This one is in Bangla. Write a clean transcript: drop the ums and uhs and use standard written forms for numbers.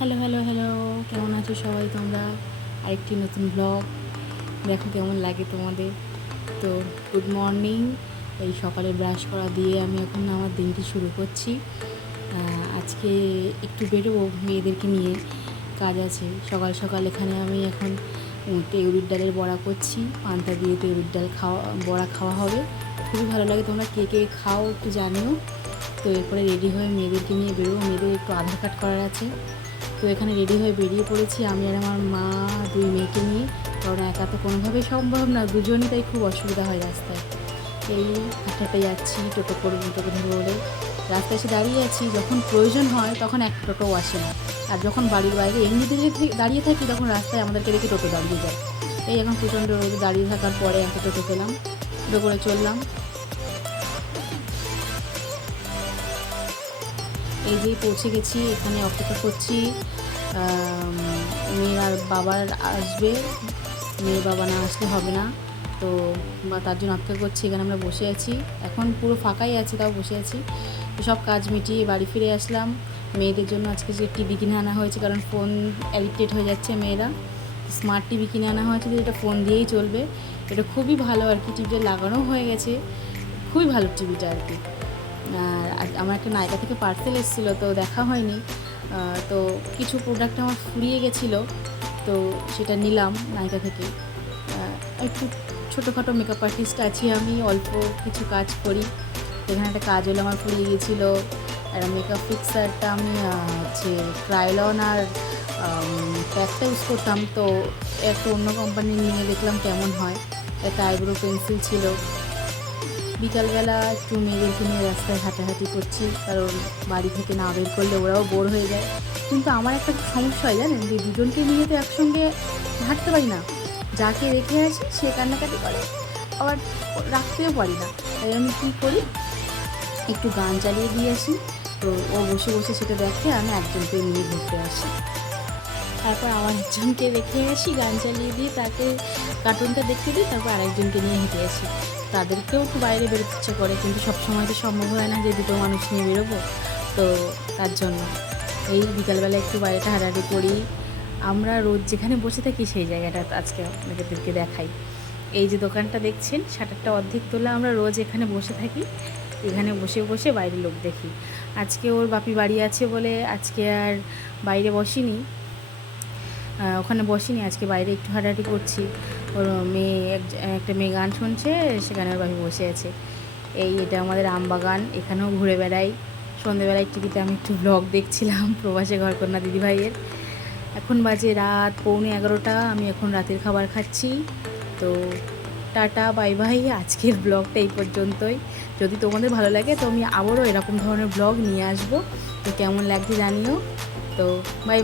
হ্যালো হ্যালো হ্যালো, কেমন আছো সবাই তোমরা? আরেকটি নতুন ব্লগ দেখো কেমন লাগে তোমাদের। তো গুড মর্নিং। এই সকালে ব্রাশ করা দিয়ে আমি এখন আমার দিনটি শুরু করছি। আজকে একটু বেরোবো মেয়েদেরকে নিয়ে, কাজ আছে। সকাল সকাল এখানে আমি এখন তেউরির ডালের বড়া করছি। পান্তা দিয়ে তেউরির ডাল বড়া খাওয়া হবে, খুবই ভালো লাগে। তোমরা কে কে খাও একটু জানিও। তো এরপরে রেডি হয়ে মেয়েদেরকে নিয়ে বেরোবো, মেয়েদের একটু আধার কার্ড করার আছে। তো এখানে রেডি হয়ে বেরিয়ে পড়েছি আমি আর আমার মা, দুই মেয়েকে নিয়ে। কারণ একা তো কোনোভাবেই সম্ভব না, দুজনই, তাই খুব অসুবিধা হয় রাস্তায়। এই হাঁটাতে যাচ্ছি, টোটো ধরে বলে রাস্তায় এসে দাঁড়িয়ে আছি। যখন প্রয়োজন হয় তখন এক টোটোও আসে না, আর যখন বাড়ির বাইরে এমনি দাঁড়িয়ে থাকি তখন রাস্তায় আমাদেরকে দেখে টোটো দাঁড়িয়ে যায়। এই এখন প্রচণ্ড রোদে দাঁড়িয়ে থাকার পরে একটা টোটো পেলাম, টোটো করে চললাম। এই যে পৌঁছে গেছি, এখানে অপেক্ষা করছি। মেয়ের আর বাবার আসবে, মেয়ের বাবা না আসলে হবে না, তো তার জন্য অপেক্ষা করছি। এখানে আমরা বসে আছি, এখন পুরো ফাঁকাই আছে, তাও বসে আছি। তো সব কাজ মিটিয়ে বাড়ি ফিরে আসলাম। মেয়েদের জন্য আজকে যে টিভি কিনে আনা হয়েছে, কারণ ফোন অ্যাডিক্টেড হয়ে যাচ্ছে মেয়েরা। স্মার্ট টিভি কিনে আনা হয়েছে, যেটা ফোন দিয়েই চলবে। এটা খুবই ভালো আর কি, টিভিটা লাগানো হয়ে গেছে, খুবই ভালো টিভিটা আর কি। আর আমার একটা নায়িকা থেকে পার্সেল এসেছিলো, তো দেখা হয়নি। তো কিছু প্রোডাক্ট আমার ফুরিয়ে গেছিলো, তো সেটা নিলাম নায়িকা থেকে। একটু ছোটোখাটো মেকআপ আর্টিস্ট আছি আমি, অল্প কিছু কাজ করি। এখানে একটা কাজ হলো আমার ফুরিয়ে গেছিলো। আর মেকআপ ফিক্সারটা আমি হচ্ছে ক্রায়োলন আর প্যাকটা ইউজ করতাম, তো একটা অন্য কোম্পানি নিয়ে দেখলাম কেমন হয়। একটা আইব্রো পেন্সিল ছিল। বিকালবেলা একটু মেয়েদেরকে নিয়ে রাস্তায় হাঁটাহাঁটি করছি, কারণ বাড়ি থেকে না বের করলে ওরাও বোর হয়ে যায়। কিন্তু আমার একটা সমস্যা হয় জানেন, যে দুজনকে নিয়ে তো একসঙ্গে হাঁটতে পারি না। যাকে রেখে আসি সে কান্নাকাটি করে, আবার রাখতেও পারি না। তাই আমি কী করি, একটু গান চালিয়ে দিয়ে আসি। তো ও বসে বসে সেটা দেখে, আমি একজনকে নিয়ে ঘুরতে আসি। তারপর আমার একজনকে রেখে আসি, গান চালিয়ে দিয়ে তাকে কার্টুনটা দেখতে দিই, তারপর আরেকজনকে নিয়ে হেঁটে আসি। তাদেরকেও একটু বাইরে বেরোতে ইচ্ছে করে, কিন্তু সবসময় তো সম্ভব হয় না যে দুটো মানুষ নিয়ে বেরোবো। তো তার জন্য এই বিকালবেলা একটু বাইরেটা হাঁটাহাঁটি করি। আমরা রোজ যেখানে বসে থাকি সেই জায়গাটা আজকে আপনাদেরকে দেখাই। এই যে দোকানটা দেখছেন, শাটারটা অর্ধেক তোলা, আমরা রোজ এখানে বসে থাকি। এখানে বসে বসে বাইরে লোক দেখি। আজকে ওর বাপি বাড়ি আছে বলে আজকে আর বাইরে বসিনি, ওখানে বসিনি, আজকে বাইরে একটু হাঁটাহাঁটি করছি। ওর মেয়ে, একটা মেয়ে গান শুনছে, সেখানে ওর বাপি বসে আছে। এটা আমাদের আম বাগান, এখানেও ঘুরে বেড়াই। সন্ধেবেলায় টিভিতে আমি একটু ব্লগ দেখছিলাম প্রবাসে ঘরকন্যা দিদিভাইয়ের। এখন বাজে রাত 11:45, আমি এখন রাতের খাবার খাচ্ছি। তো টাটা বাই বাই, আজকের ব্লগটা এই পর্যন্তই। যদি তোমাদের ভালো লাগে তো আমি আবারও এরকম ধরনের ব্লগ নিয়ে আসবো। তো কেমন লাগছে জানিও। তো বাই।